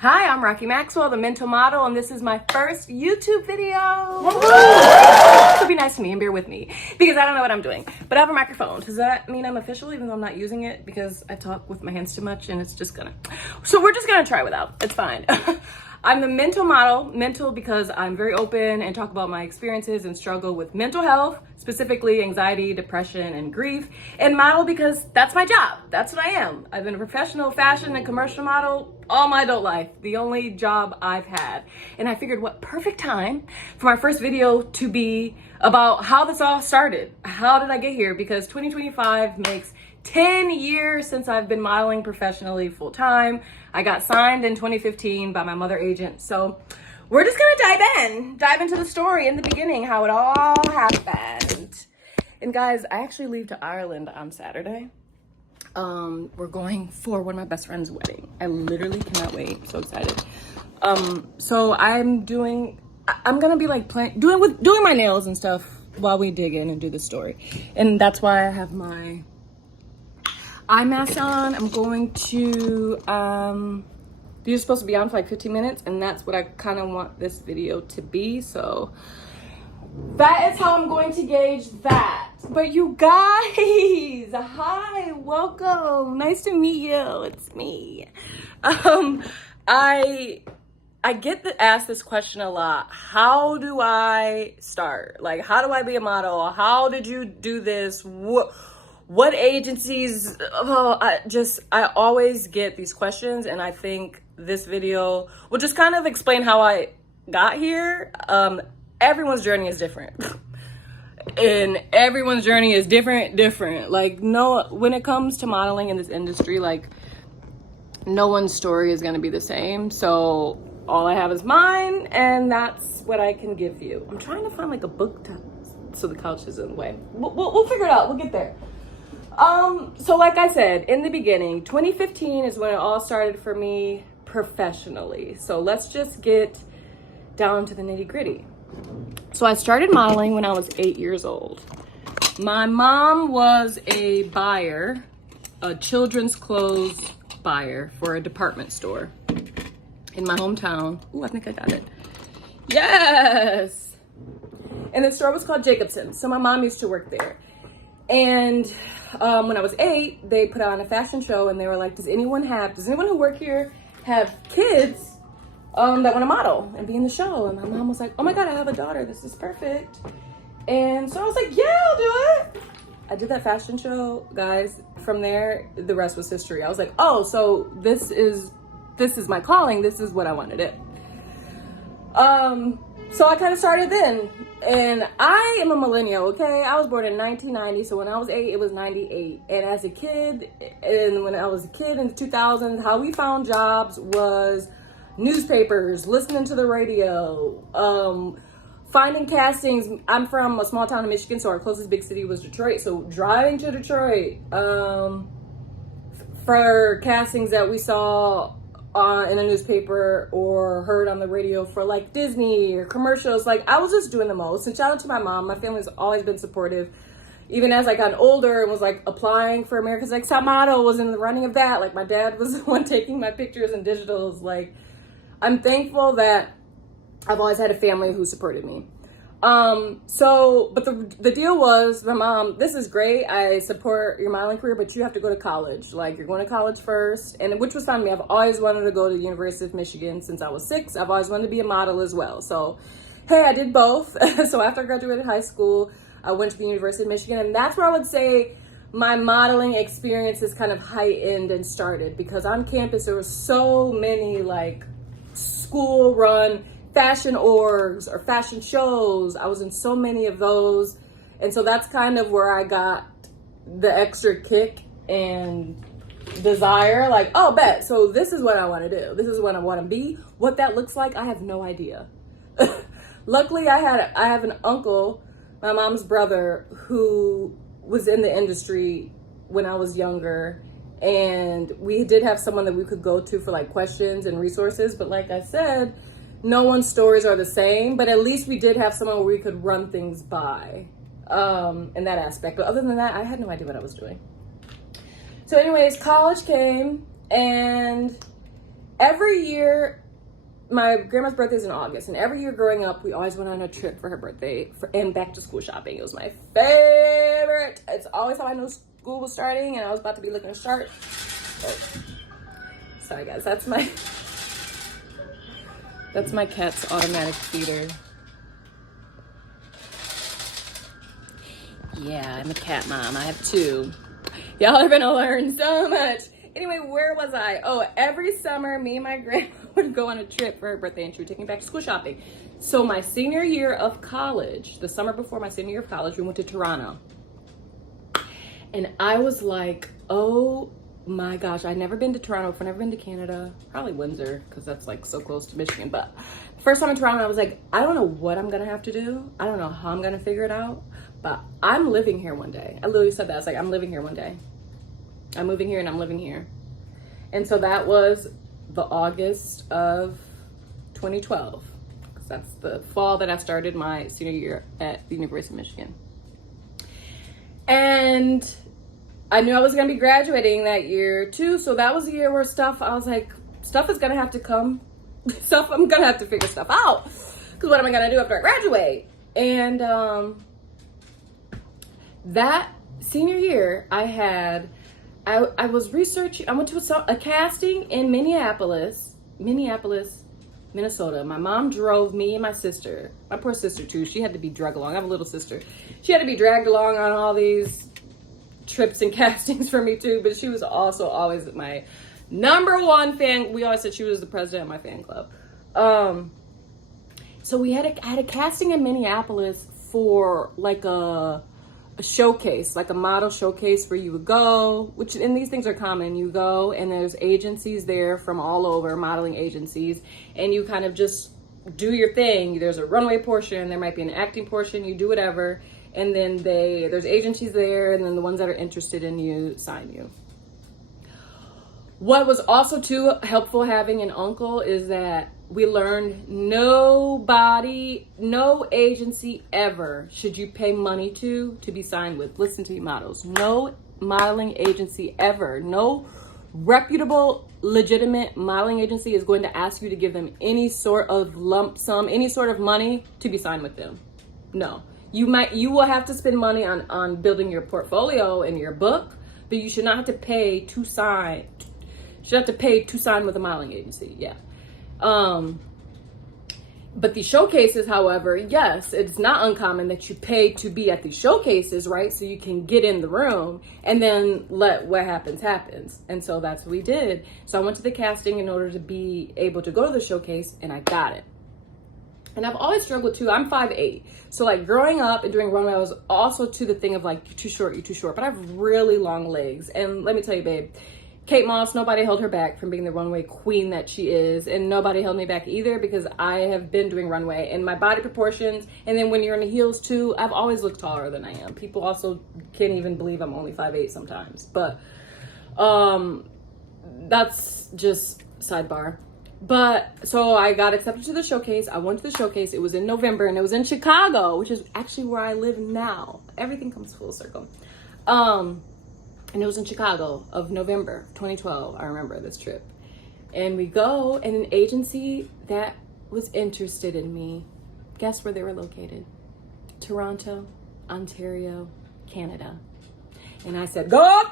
Hi, I'm Rocky Maxwell, the mental model, and this is my first YouTube video. So be nice to me and bear with me because I don't know what I'm doing. But I have a microphone. Does that mean I'm official even though I'm not using it because I talk with my hands too much and it's just gonna... So we're just gonna try without. It's fine. I'm the mental model, mental because I'm very open and talk about my experiences and struggle with mental health, specifically anxiety, depression, and grief. And model because that's my job. That's what I am. I've been a professional fashion and commercial model all my adult life, the only job I've had. And I figured what perfect time for my first video to be about how this all started. How did I get here? Because 2025 makes 10 years since I've been modeling professionally full time. I got signed in 2015 by my mother agent. So we're just gonna dive into the story in the beginning, how it all happened. And guys, I actually leave to Ireland on Saturday. We're going for one of my best friend's wedding. I literally cannot wait. I'm so excited. So I'm gonna be like doing my nails and stuff while we dig in and do the story. And that's why I have my eye mask on. I'm going to, these are supposed to be on for like 15 minutes and that's what I kind of want this video to be. So that is how I'm going to gauge that. But you guys, hi, welcome. Nice to meet you. It's me. I get asked this question a lot. How do I start? Like, how do I be a model? How did you do this? What agencies? I always get these questions, and I think this video will just kind of explain how I got here. Everyone's journey is different. And everyone's journey is different. Like, when it comes to modeling in this industry, like, no one's story is gonna be the same. So all I have is mine, and that's what I can give you. I'm trying to find like a book so the couch is in the way. We'll figure it out. We'll get there. So like I said, in the beginning, 2015 is when it all started for me professionally. So let's just get down to the nitty-gritty. So I started modeling when I was 8 years old. My mom was a buyer, a children's clothes buyer for a department store in my hometown. Ooh, I think I got it. Yes! And the store was called Jacobson. So my mom used to work there. And when I was 8, they put on a fashion show and they were like, does anyone who work here have kids that want to model and be in the show? And my mom was like, oh my God, I have a daughter. This is perfect. And so I was like, yeah, I'll do it. I did that fashion show, guys. From there, the rest was history. I was like, oh, so this is my calling. This is what I want to do. So I kind of started then. And I am a millennial, okay? I was born in 1990, so when I was 8, it was 98. And as a kid, and when I was a kid in the 2000s, how we found jobs was newspapers, listening to the radio, finding castings. I'm from a small town in Michigan, so our closest big city was Detroit. So driving to Detroit for castings that we saw in a newspaper or heard on the radio for like Disney or commercials. Like, I was just doing the most. And shout out to my mom. My family's always been supportive. Even as I got older and was like applying for America's Next Top Model, was in the running of that. Like, my dad was the one taking my pictures and digitals. Like, I'm thankful that I've always had a family who supported me. But the deal was, my mom, this is great. I support your modeling career, but you have to go to college. Like, you're going to college first, and which was fine with me. I've always wanted to go to the University of Michigan since I was 6. I've always wanted to be a model as well. So, hey, I did both. So after I graduated high school, I went to the University of Michigan, and that's where I would say my modeling experience is kind of heightened and started, because on campus there were so many like school run fashion orgs or fashion shows. I was in so many of those. And so that's kind of where I got the extra kick and desire. Like, oh, bet. So this is what I want to do. This is what I want to be. What that looks like, I have no idea. Luckily, I have an uncle, my mom's brother, who was in the industry when I was younger. And we did have someone that we could go to for like questions and resources. But like I said, no one's stories are the same, but at least we did have someone where we could run things by in that aspect. But other than that, I had no idea what I was doing. So anyways, college came, and every year, my grandma's birthday is in August, and every year growing up, we always went on a trip for her birthday and back to school shopping. It was my favorite. It's always how I knew school was starting and I was about to be looking sharp. Oh. Sorry guys, that's my cat's automatic feeder. Yeah, I'm a cat mom. I have 2. Y'all are gonna learn so much. Anyway, where was I? Oh, every summer, me and my grandma would go on a trip for her birthday, and she would take me back to school shopping. So my senior year of college, the summer before my senior year of college, we went to Toronto. And I was like, oh my gosh, I'd never been to Toronto, I've never been to Canada, probably Windsor, because that's like so close to Michigan. But first time in Toronto, I was like, I don't know what I'm gonna have to do. I don't know how I'm gonna figure it out, but I'm living here one day. I literally said that. I was like, I'm living here one day. I'm moving here and I'm living here. And so that was the August of 2012. Because that's the fall that I started my senior year at the University of Michigan. And I knew I was gonna be graduating that year too. So that was the year where I was like, stuff is gonna have to come. I'm gonna have to figure stuff out. Because what am I gonna do after I graduate? And that senior year, I was researching. I went to a casting in Minneapolis, Minnesota. My mom drove me and my sister, my poor sister too. She had to be dragged along. I have a little sister. She had to be dragged along on all these trips and castings for me too. But she was also always my #1 fan. We always said she was the president of my fan club. So I had a casting in Minneapolis for like a showcase, like a model showcase where you would go, and these things are common. You go and there's agencies there from all over, modeling agencies, and you kind of just do your thing. There's a runway portion, there might be an acting portion, you do whatever, and then there's agencies there, and then the ones that are interested in you sign you. What was also too helpful having an uncle is that we learned no agency ever should you pay money to be signed with. Listen to me, models. No modeling agency ever, no reputable, legitimate modeling agency is going to ask you to give them any sort of lump sum, any sort of money to be signed with them. No. You will have to spend money on building your portfolio and your book, but you should not have to pay to sign. With a modeling agency. Yeah. But the showcases, however, yes, it's not uncommon that you pay to be at these showcases, right? So you can get in the room and then let what happens. And so that's what we did. So I went to the casting in order to be able to go to the showcase, and I got it. And I've always struggled too. I'm 5'8". So like growing up and doing runway, I was also to the thing of like, you're too short. But I have really long legs. And let me tell you, babe, Kate Moss, nobody held her back from being the runway queen that she is, and nobody held me back either because I have been doing runway and my body proportions, and then when you're in the heels too, I've always looked taller than I am. People also can't even believe I'm only 5'8" sometimes, but that's just sidebar. But so I got accepted to the showcase. I went to the showcase. It was in November and it was in Chicago, which is actually where I live now. Everything comes full circle. And it was in Chicago of November 2012. I remember this trip. And we go, and an agency that was interested in me, guess where they were located? Toronto, Ontario, Canada. And I said, God,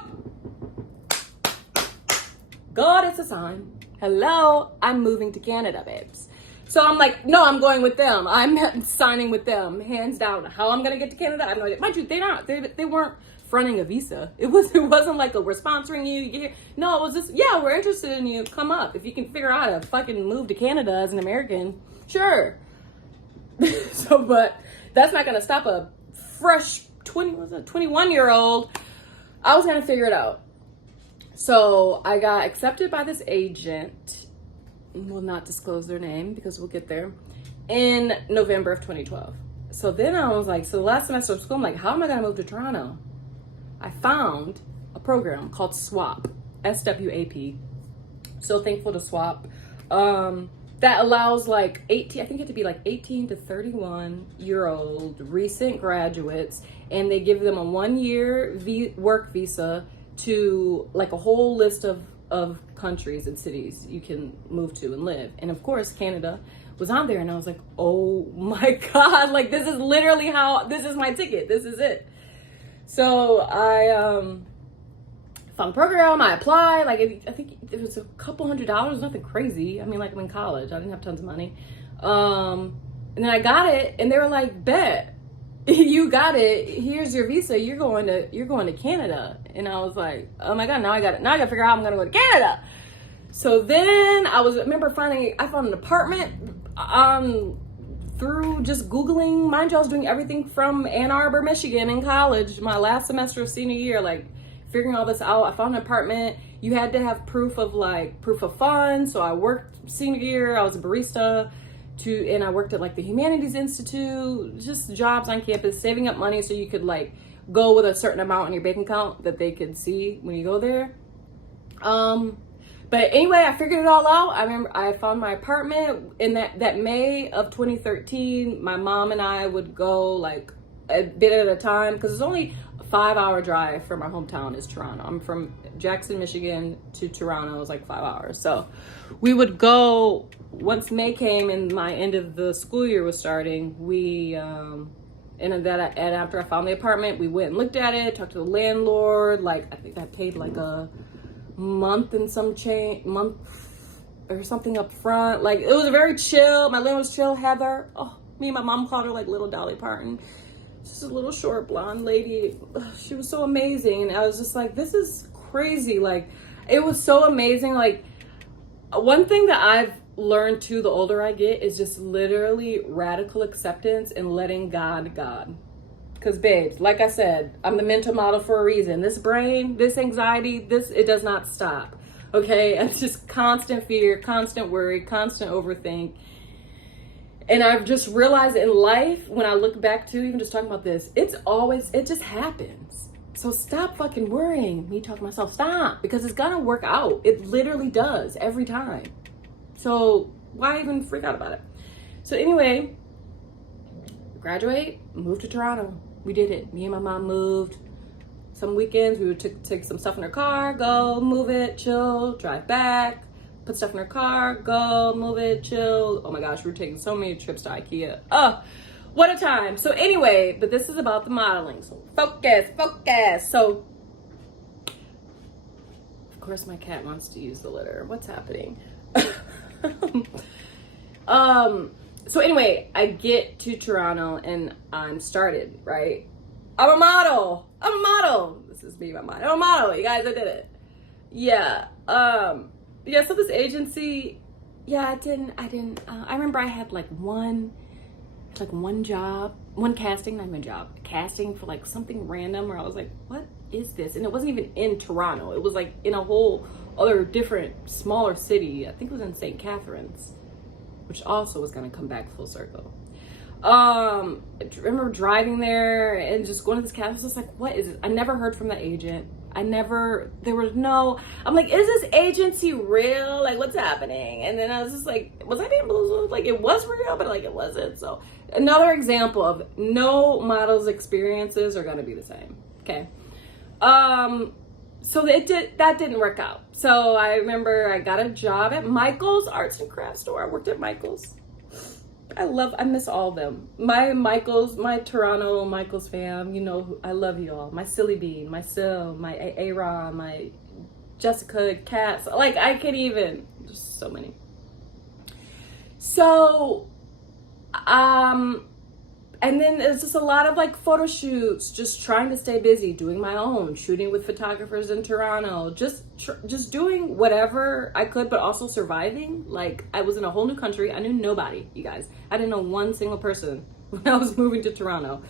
it's a sign. Hello, I'm moving to Canada, babes. So I'm like, no, I'm going with them. I'm signing with them, hands down. How I'm gonna get to Canada, I have no idea. Mind you, they weren't fronting a visa. It wasn't like we're sponsoring you. No, it was just, yeah, we're interested in you. Come up. If you can figure out how to fucking move to Canada as an American, sure. So, but that's not gonna stop a fresh 21-year-old. I was gonna figure it out. So I got accepted by this agent, will not disclose their name because we'll get there, in November of 2012. So then I was like, so the last semester of school, I'm like, how am I gonna move to Toronto? I found a program called SWAP, SWAP. So thankful to SWAP. That allows like 18, I think it had to be like 18 to 31-year-old recent graduates, and they give them a 1-year work visa to like a whole list of of countries and cities you can move to and live. And of course, Canada was on there, and I was like, oh my God, like this is literally this is my ticket. This is it. So I found the program, I applied, like I think it was a couple $100, nothing crazy. I mean, like I'm in college, I didn't have tons of money. And then I got it, and they were like, bet, you got it, here's your visa, you're going to Canada. And I was like, oh my God, now I gotta figure out how I'm gonna go to Canada. So then I found an apartment through just Googling. Mind you, I was doing everything from Ann Arbor, Michigan in college, my last semester of senior year, like figuring all this out. I found an apartment. You had to have proof of funds. So I worked senior year, I was a barista and I worked at like the Humanities Institute, just jobs on campus, saving up money so you could like go with a certain amount in your bank account that they could see when you go there. But anyway, I figured it all out. I remember I found my apartment in that May of 2013. My mom and I would go like a bit at a time because it's only a 5-hour drive from my hometown is Toronto. I'm from Jackson, Michigan to Toronto is like 5 hours. So we would go once May came and my end of the school year was starting. And after I found the apartment, we went and looked at it, talked to the landlord. Like I think I paid like a month or something up front. Like it was a very chill. My landlord was chill. Heather. Oh, me and my mom called her like little Dolly Parton. Just a little short blonde lady. She was so amazing, and I was just like, this is crazy. Like it was so amazing. Like one thing that I've learned too, the older I get, is just literally radical acceptance and letting God. Because babes, like I said, I'm the mental model for a reason. This brain, this anxiety, it does not stop. Okay, it's just constant fear, constant worry, constant overthink. And I've just realized in life, when I look back to even just talking about this, it just happens. So stop fucking worrying. Me talking to myself, stop, because it's gonna work out. It literally does every time. So why even freak out about it? So anyway, graduate, move to Toronto. We did it. Me and my mom moved. Some weekends we would take some stuff in her car, go, move it, chill, drive back, put stuff in her car, go, move it, chill. Oh my gosh, we were taking so many trips to IKEA. Oh, what a time. So anyway, but this is about the modeling. So focus. So, of course my cat wants to use the litter. What's happening? So anyway, I get to Toronto and I'm started, right? I'm a model. This is me, my model. I'm a model, you guys, I did it. Yeah. So this agency, I remember I had like one job, one casting for like something random where I was like, what is this? And it wasn't even in Toronto. It was like in a whole other different, smaller city. I think it was in St. Catharines, which also was going to come back full circle. I remember driving there and just going to this casting. I was just like, what is it? I never heard from the agent. I'm like, is this agency real? Like, what's happening? And then I was just like, was I being bamboozled? Like, it was real, but like, it wasn't. So another example of no model's experiences are going to be the same. Okay. So that didn't work out. So I remember I got a job at Michael's Arts and Crafts store. I worked at Michael's. I miss all of them. My Toronto Michael's fam, you know, I love you all. My Silly Bean, my Sil, my A-Ron, my Jessica, Katz, like I can't even, just so many. So, and then it's just a lot of like photo shoots, just trying to stay busy, doing my own, shooting with photographers in Toronto, just doing whatever I could, but also surviving. Like I was in a whole new country. I knew nobody, you guys. I didn't know one single person when I was moving to Toronto.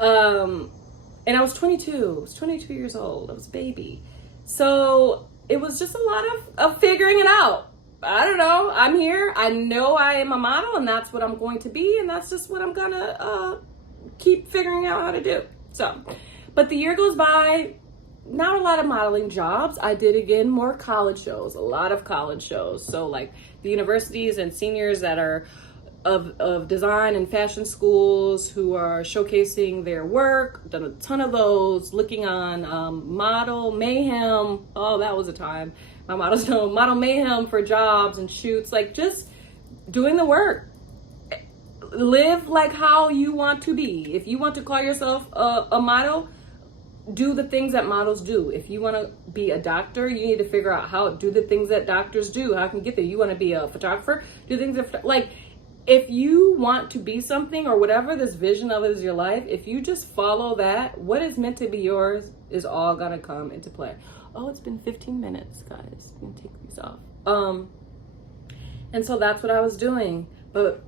And I was 22. I was 22 years old. I was a baby. So it was just a lot of figuring it out. I don't know. I'm here. I know I am a model and that's what I'm going to be. And that's just what I'm going to keep figuring out how to do. So, but the year goes by, not a lot of modeling jobs. I did again, more college shows, a lot of college shows. So like the universities and seniors that are of design and fashion schools who are showcasing their work, done a ton of those, looking on Model Mayhem. Oh, that was a time. my models know, model mayhem for jobs and shoots, like just doing the work. Live like how you want to be. If you want to call yourself a model, do the things that models do. If you want to be a doctor, you need to figure out how do the things that doctors do. How can you get there? You want to be a photographer, do things that, like, if you want to be something or whatever this vision of it is your life, if you just follow that, what is meant to be yours is all gonna come into play. Oh, it's been 15 minutes, guys. I'm gonna take these off. And so that's what I was doing. But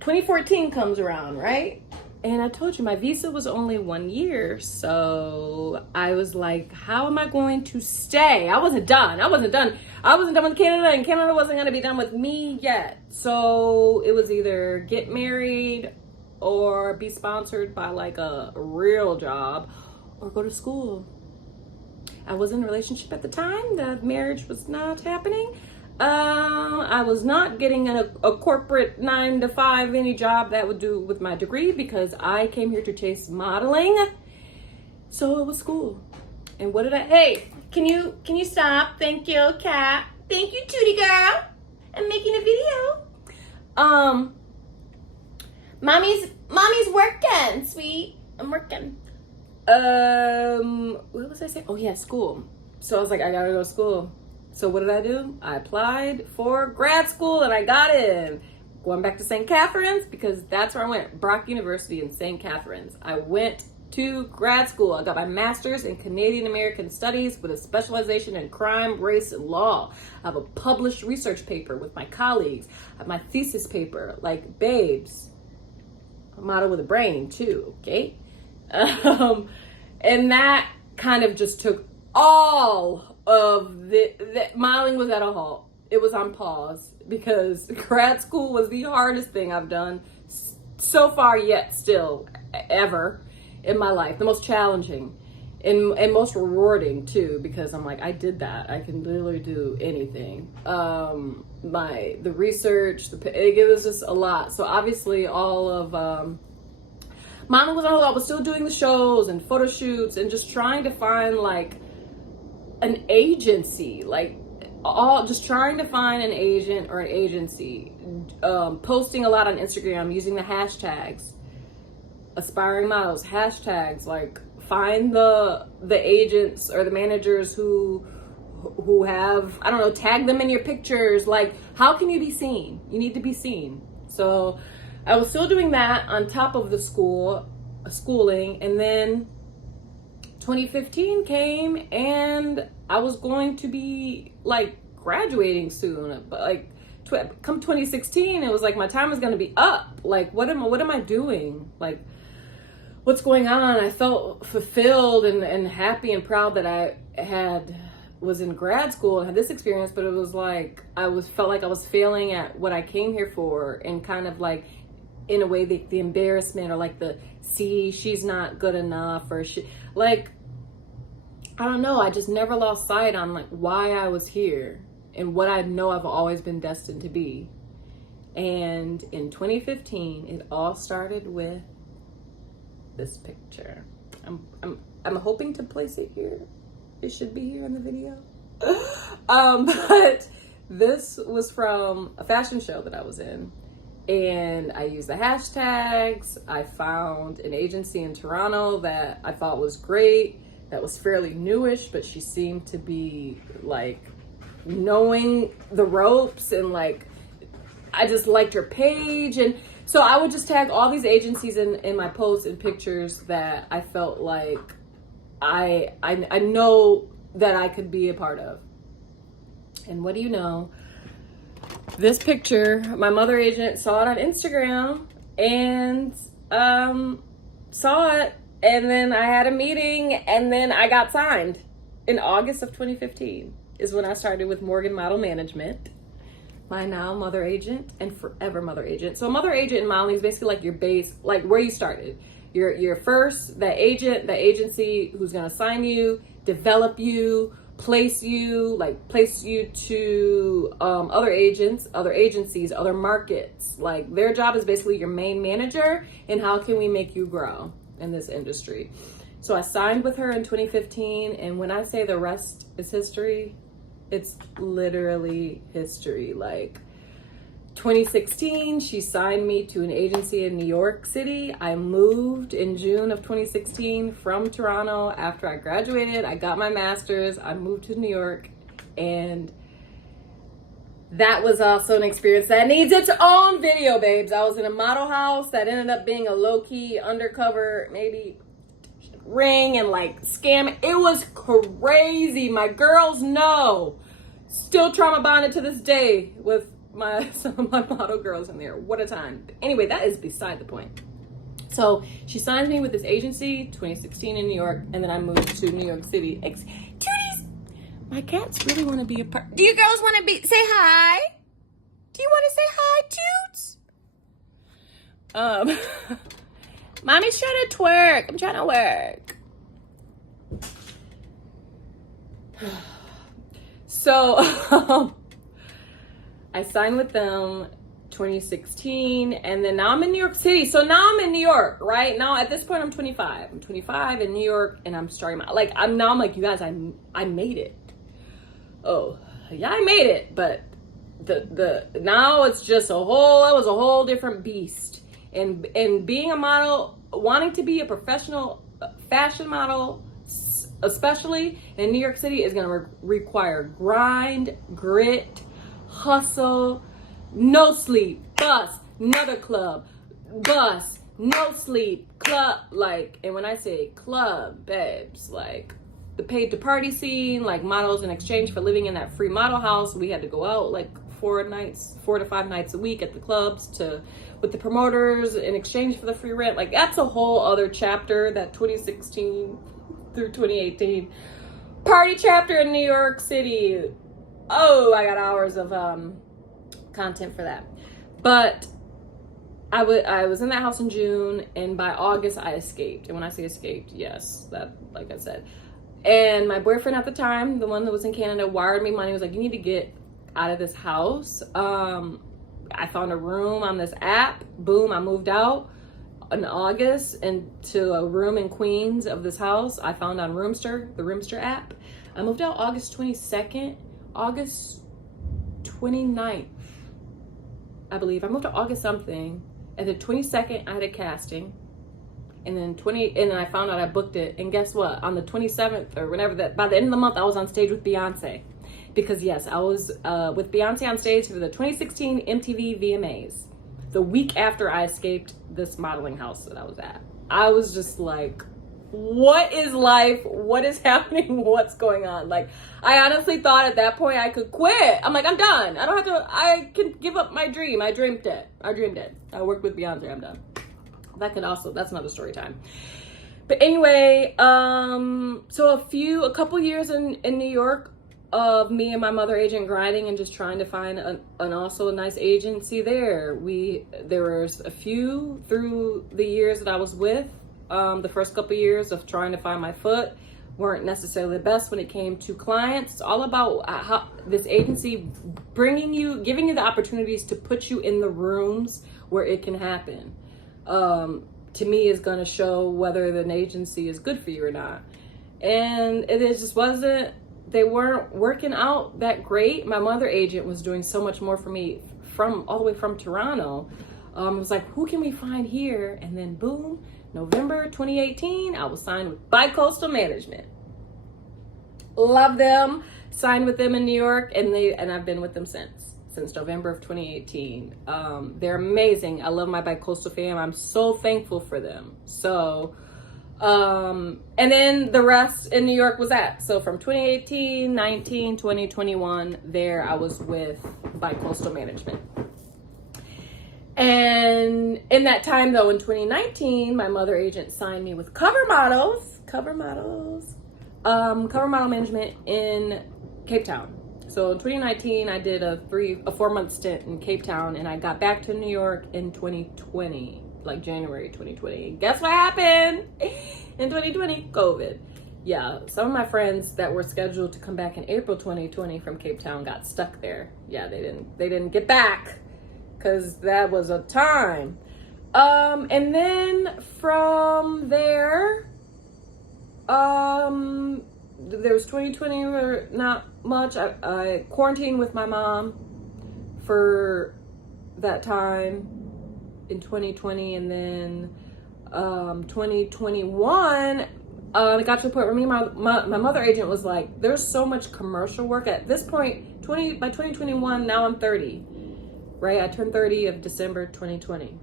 2014 comes around, right? And I told you my visa was only 1 year. So I was like, how am I going to stay? I wasn't done. I wasn't done with Canada, and Canada wasn't going to be done with me yet. So it was either get married or be sponsored by like a real job or go to school. I was in a relationship at the time. The marriage was not happening. I was not getting a corporate 9-to-5 any job that would do with my degree because I came here to chase modeling. So it was school. And what did hey, can you stop? Thank you, cat. Thank you, Tootie girl. I'm making a video. Mommy's working, sweet. I'm working. What was I saying? Oh yeah, school. So I was like, I gotta go to school. So what did I do? I applied for grad school and I got in. Going back to St. Catharines because that's where I went. Brock University in St. Catharines. I went to grad school. I got my master's in Canadian American Studies with a specialization in crime, race, and law. I have a published research paper with my colleagues. I have my thesis paper, like babes. A model with a brain too, okay? And that kind of just took all of the modeling was at a halt. It was on pause because grad school was the hardest thing I've done so far yet still ever in my life. The most challenging and most rewarding too, because I'm like, I did that. I can literally do anything. The research, it was just a lot. So obviously all of modeling was on hold. I was still doing the shows and photo shoots and just trying to find like an agency, just trying to find an agent or an agency, posting a lot on Instagram, using the hashtags, aspiring models, hashtags, like find the agents or the managers who have, I don't know, tag them in your pictures. Like, how can you be seen? You need to be seen. So I was still doing that on top of the schooling, and then 2015 came and I was going to be like graduating soon, but like come 2016 it was like my time was going to be up. Like what am I doing? Like what's going on? I felt fulfilled and happy and proud that I was in grad school and had this experience, but it was like felt like I was failing at what I came here for, and kind of like in a way the embarrassment or like the she's not good enough, or I don't know, I just never lost sight on like why I was here and what I know I've always been destined to be. And in 2015 it all started with this picture. I'm hoping to place it here. It should be here in the video. But this was from a fashion show that I was in. And I used the hashtags. I found an agency in Toronto that I thought was great, that was fairly newish, but she seemed to be like knowing the ropes, and like I just liked her page. And so I would just tag all these agencies in my posts and pictures that I felt like I know that I could be a part of. And what do you know? This picture, my mother agent saw it on Instagram and saw it, and then I had a meeting, and then I got signed in August of 2015 is when I started with Morgan Model Management, my now mother agent and forever mother agent. So a mother agent in modeling is basically like your base, like where you started. You're first, the agent, the agency who's gonna sign you, develop you, place you to other agents, other agencies, other markets. Like their job is basically your main manager, and how can we make you grow in this industry. So I signed with her in 2015, and when I say the rest is history, It's literally history. Like 2016, she signed me to an agency in New York City. I moved in June of 2016 from Toronto after I graduated. I got my master's. I moved to New York, and that was also an experience that needs its own video, babes. I was in a model house that ended up being a low-key undercover, maybe ring and like scam. It was crazy. My girls know. Still trauma bonded to this day with some of my model girls in there. What a time. Anyway, that is beside the point. So she signed me with this agency 2016 in New York, and then I moved to New York City. Tooties, my cats really want to be a part. Do you girls want to say hi? Do you want to say hi, Toots? Mommy's trying to twerk. I'm trying to work. So I signed with them 2016, and then now I'm in New York City. So now I'm in New York, right? Now at this point I'm 25. I'm 25 in New York, and I'm starting my I'm like, you guys, I made it. Oh yeah, I made it, but the now it's just that was a whole different beast. And being a model, wanting to be a professional fashion model, especially in New York City, is going to require grind, grit, hustle, no sleep, bus, another club, bus, no sleep, club, and when I say club, babes, the paid to party scene, models in exchange for living in that free model house, we had to go out 4 to 5 nights a week at the clubs with the promoters in exchange for the free rent. That's a whole other chapter, that 2016 through 2018 party chapter in New York City. Oh, I got hours of content for that. But I was in that house in June, and by August I escaped. And when I say escaped, yes, that, like I said. And my boyfriend at the time, the one that was in Canada, wired me money. He was like, you need to get out of this house. I found a room on this app. Boom, I moved out in August into a room in Queens of this house I found on Roomster, the Roomster app. I moved out August 22nd, August 29th, I believe. I moved to August something, and the 22nd I had a casting, and then I found out I booked it, and guess what? On the 27th or whenever by the end of the month, I was on stage with Beyonce. Because yes, I was with Beyonce on stage for the 2016 MTV VMAs. The week after I escaped this modeling house that I was at. I was just like, what is life? What is happening? What's going on? I honestly thought at that point I could quit. I'm like, I'm done. I can give up my dream. I dreamed it. I worked with Beyonce. I'm done. That's another story time. But anyway, so a couple years in New York, of me and my mother agent grinding and just trying to find also a nice agency there. There was a few through the years that I was with. The first couple years of trying to find my foot weren't necessarily the best when it came to clients. It's all about how this agency giving you the opportunities to put you in the rooms where it can happen. To me, is going to show whether an agency is good for you or not. And it just wasn't. They weren't working out that great. My mother agent was doing so much more for me all the way from Toronto. It was like, who can we find here? And then boom, November 2018, I was signed with Bicoastal Management. Love them. Signed with them in New York, and I've been with them since November of 2018. They're amazing. I love my Bicoastal fam. I'm so thankful for them. So. And then the rest in New York was that. So from 2018, 19, 20, 21, there I was with Bicoastal Management. And in that time though, in 2019, my mother agent signed me with Cover Model Management in Cape Town. So in 2019, I did a 4-month stint in Cape Town, and I got back to New York in 2020. January 2020. Guess what happened in 2020? COVID. Yeah, some of my friends that were scheduled to come back in April 2020 from Cape Town got stuck there. Yeah, they didn't get back because that was a time. And then from there, there was 2020 or not much. I quarantined with my mom for that time in 2020, and then 2021 I got to a point where me and my mother agent was like, there's so much commercial work at this point. By 2021, now I'm 30, right? I turned 30 of December 2020.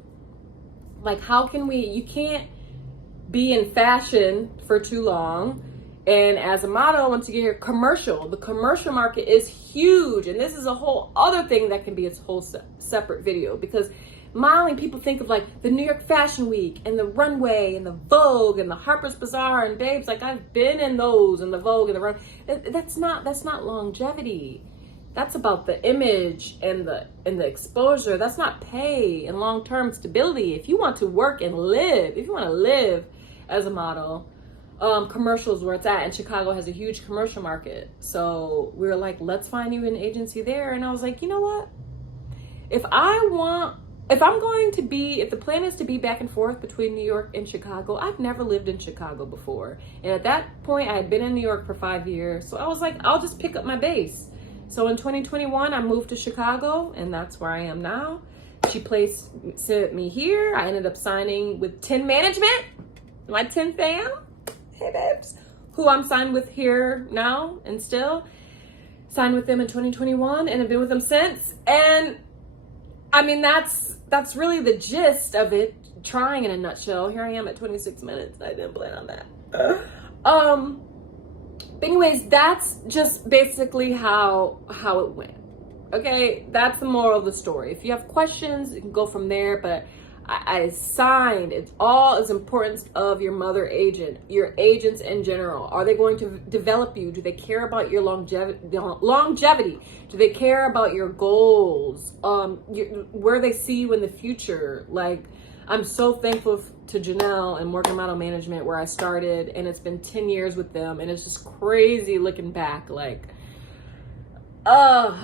Like, how can you can't be in fashion for too long. And as a model, once you get here, the commercial market is huge. And this is a whole other thing that can be its whole separate video, because modeling, people think of like the New York Fashion Week and the runway and the Vogue and the Harper's Bazaar and Babes. Like, I've been in those, and the Vogue and the run. That's not longevity. That's about the image and the exposure. That's not pay and long-term stability. If you want to work and live, if you want to live as a model, commercials where it's at, and Chicago has a huge commercial market. So we were like, let's find you an agency there. And I was like, you know what? If the plan is to be back and forth between New York and Chicago, I've never lived in Chicago before. And at that point, I had been in New York for 5 years. So I was like, I'll just pick up my base. So in 2021, I moved to Chicago, and that's where I am now. She placed me here. I ended up signing with 10 Management, my 10 fam, hey babes, who I'm signed with here now, and still signed with them in 2021, and have been with them since. And I mean, that's really the gist of it, trying in a nutshell. Here I am at 26 minutes. I didn't plan on that. But anyways, that's just basically how it went. Okay, that's the moral of the story. If you have questions, you can go from there. But I signed. It's all as importance of your mother agent, your agents in general. Are they going to develop you? Do they care about your longevity? Do they care about your goals? Where they see you in the future? Like, I'm so thankful to Janelle and Morgan Model Management, where I started, and it's been 10 years with them, and it's just crazy looking back. Like,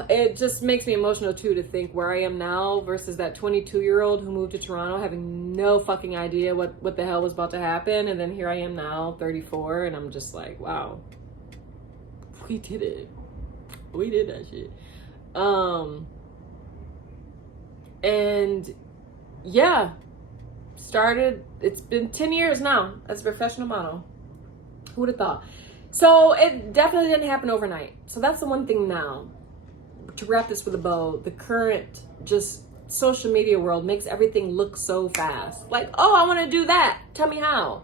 it just makes me emotional too, to think where I am now versus that 22-year-old who moved to Toronto having no fucking idea what the hell was about to happen. And then here I am now, 34, and I'm just like, wow, we did it. We did that shit. And yeah, it's been 10 years now as a professional model. Who would have thought? So it definitely didn't happen overnight. So that's the one thing now. To wrap this with a bow, the current just social media world makes everything look so fast. Like, oh, I want to do that. Tell me how.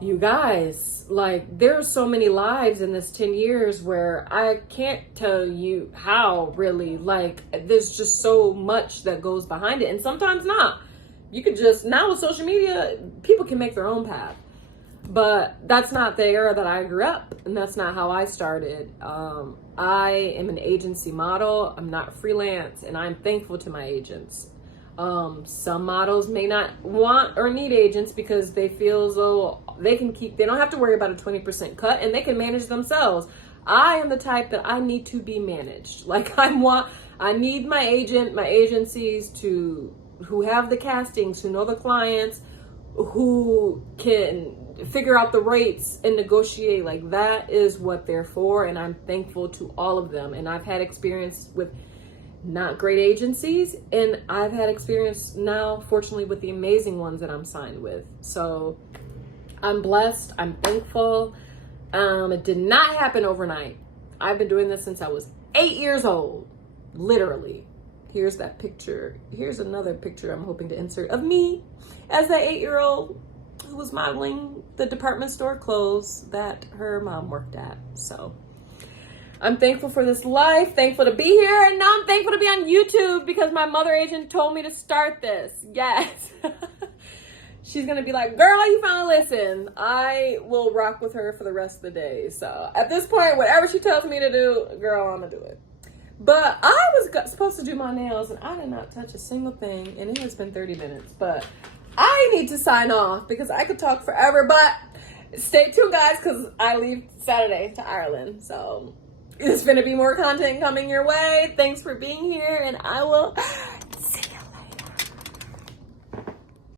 You guys, like, there's so many lives in this 10 years where I can't tell you how, really. Like, there's just so much that goes behind it. And sometimes not. You could just, now with social media, people can make their own path. But that's not the era that I grew up, and that's not how I started. I am an agency model. I'm not freelance, and I'm thankful to my agents. Some models may not want or need agents because they feel as though they don't have to worry about a 20% cut, and they can manage themselves. I am the type that I need to be managed. Like, I need my agencies who have the castings, who know the clients, who can figure out the rates and negotiate. Like, that is what they're for, and I'm thankful to all of them. And I've had experience with not great agencies, and I've had experience now, fortunately, with the amazing ones that I'm signed with. So I'm blessed. I'm thankful. It did not happen overnight. I've been doing this since I was 8 years old, literally. Here's that picture. Here's another picture I'm hoping to insert of me as that 8-year-old who was modeling the department store clothes that her mom worked at. So I'm thankful for this life, thankful to be here, and now I'm thankful to be on YouTube because my mother agent told me to start this. Yes. She's gonna be like, girl, you finally listen. I will rock with her for the rest of the day. So at this point, whatever she tells me to do, girl, I'm gonna do it. But I was supposed to do my nails, and I did not touch a single thing, and it has been 30 minutes. But I need to sign off because I could talk forever. But stay tuned, guys, because I leave Saturday to Ireland. So there's going to be more content coming your way. Thanks for being here, and I will